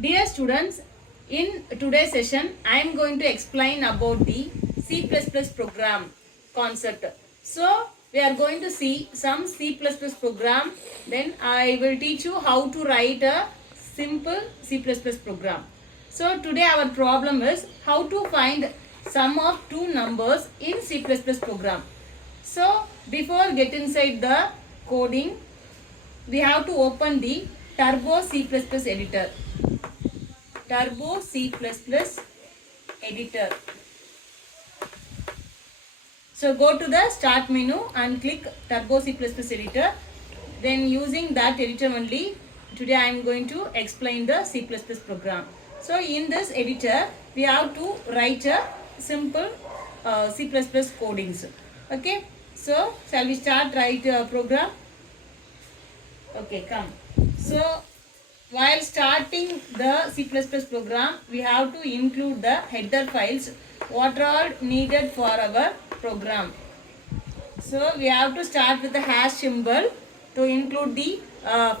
Dear students, in today's session, I am going to explain about the C++ program concept. So, we are going to see some C++ program. Then I will teach you how to write a simple C++ program. So, today our problem is how to find sum of two numbers in C++ program. So, before get inside the coding, we have to open the Turbo C++ editor. Turbo C++ editor. So go to the start menu and click Turbo C++ editor. Then using that editor only, today I am going to explain the C++ program. So in this editor, we have to write a simple C++ codings. Okay. So shall we start write a program? Okay, come. So while starting the C++ program, we have to include the header files, what are needed for our program. So we have to start with the hash symbol to include the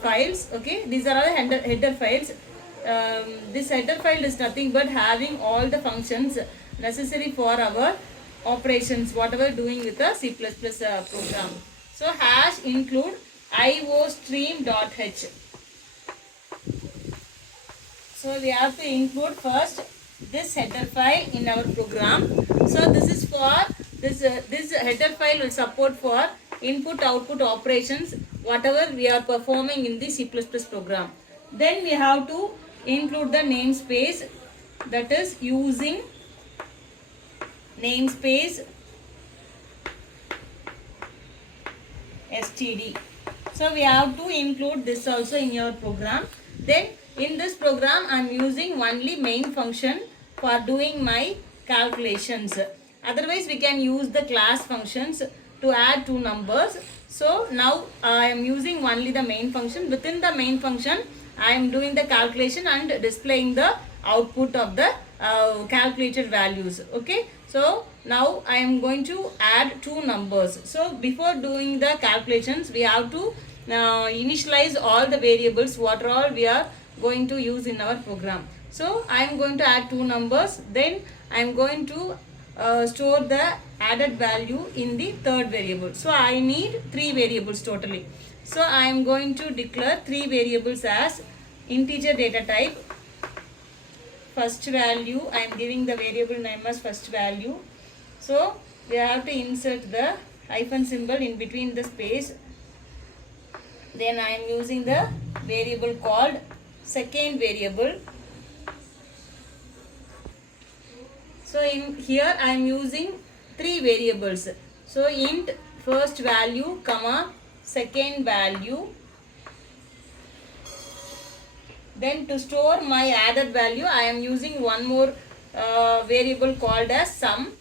files. Okay, these are all the header files. This header file is nothing but having all the functions necessary for our operations, whatever doing with the C++ program. So hash include iostream.h. So we have to include first this header file in our program. So this is for this header file will support for input output operations whatever we are performing in the C++ program. Then we have to include the namespace, that is using namespace std. So we have to include this also in your program. Then in this program I am using only main function for doing my calculations. Otherwise we can use the class functions to add two numbers. So now I am using only the main function. Within the main function I am doing the calculation and displaying the output of the calculated values. Okay. So now I am going to add two numbers. So before doing the calculations we have to initialize all the variables what all we are going to use in our program. So I am going to add two numbers. Then I am going to store the added value in the third variable. So I need three variables totally. So I am going to declare three variables as integer data type. First value, I am giving the variable name as first value. So we have to insert the hyphen symbol in between the space. Then I am using the variable called second variable. So in here I am using three variables. So int first value comma second value. Then to store my added value I am using one more variable called as sum.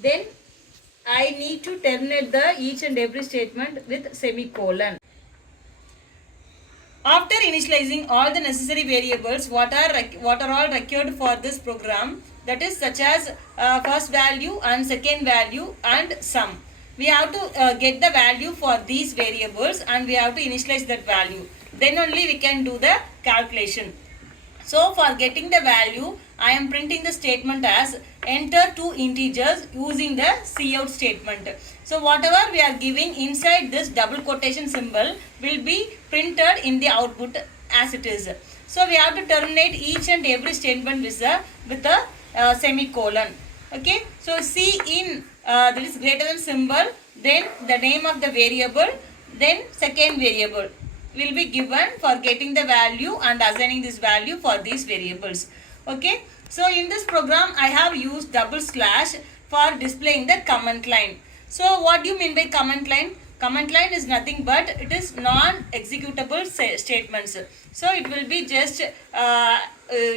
Then I need to terminate the each and every statement with semicolon. After initializing all the necessary variables, what are all required for this program, that is such as first value and second value and sum. We have to get the value for these variables and we have to initialize that value. Then only we can do the calculation. So for getting the value, I am printing the statement as enter two integers using the cout statement. So whatever we are giving inside this double quotation symbol will be printed in the output as it is. So we have to terminate each and every statement with a semicolon. Okay. So C in that is greater than symbol, then the name of the variable, then second variable will be given for getting the value and assigning this value for these variables. Okay. So in this program I have used double slash for displaying the comment line. So what do you mean by comment line? Comment line is nothing but it is non-executable statements. So it will be just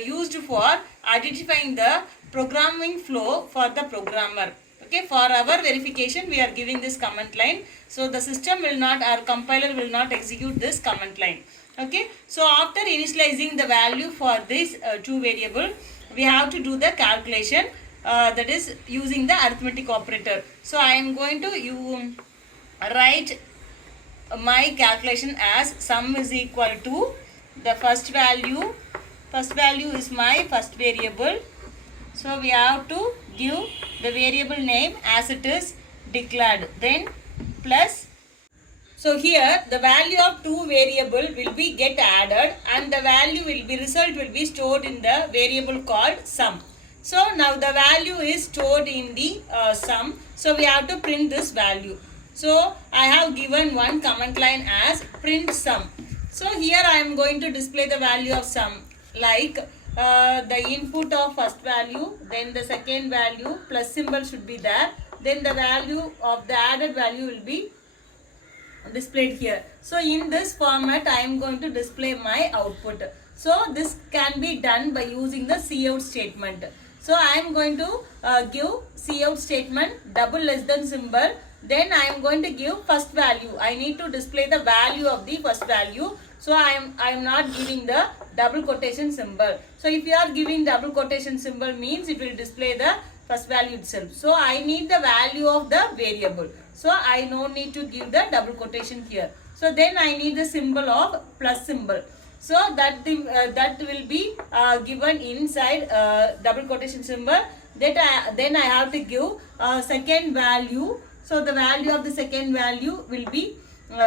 used for identifying the programming flow for the programmer. Okay, for our verification we are giving this comment line. So the system will not, our compiler will not execute this comment line. Okay, so after initializing the value for this two variable, we have to do the calculation, that is using the arithmetic operator. So I am going to write my calculation as sum is equal to the first value first value is my first variable. So we have to give the variable name as it is declared. Then plus. So here the value of two variable will be get added and the value will be result will be stored in the variable called sum. So now the value is stored in the sum. So we have to print this value. So I have given one command line as print sum. So here I am going to display the value of sum like the input of first value, then the second value, plus symbol should be there, then the value of the added value will be displayed here. So in this format I am going to display my output. So this can be done by using the cout statement. So I am going to give cout statement double less than symbol. Then I am going to give first value. I need to display the value of the first value. So I am not giving the double quotation symbol. So if you are giving double quotation symbol means it will display the first value itself. So I need the value of the variable. So I no need to give the double quotation here. So then I need the symbol of plus symbol. So that will be given inside double quotation symbol. Then I have to give second value. So the value of the second value will be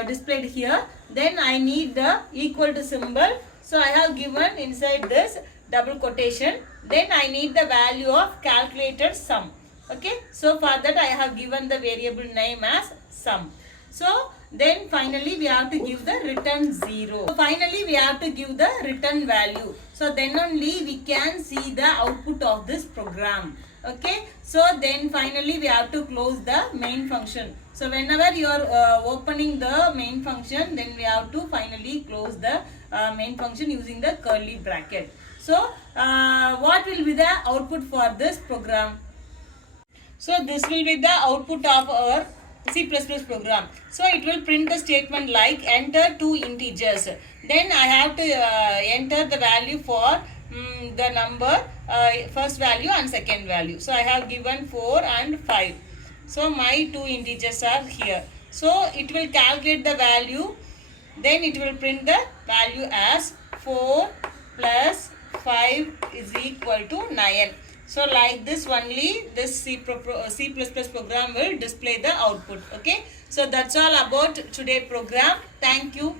displayed here. Then I need the equal to symbol. So I have given inside this double quotation. Then I need the value of calculated sum. Okay. So for that I have given the variable name as sum. So then finally we have to give the return 0. So finally we have to give the return value. So then only we can see the output of this program. Okay. So then finally we have to close the main function. So whenever you are opening the main function, then we have to finally close the main function using the curly bracket. So what will be the output for this program? So this will be the output of our C++ program. So it will print the statement like enter two integers. Then I have to enter the value for the number first value and second value. So I have given 4 and 5. So my two integers are here. So it will calculate the value. Then it will print the value as 4 plus 5 is equal to 9. So like this only this C++ program will display the output. Okay. So that's all about today's program. Thank you.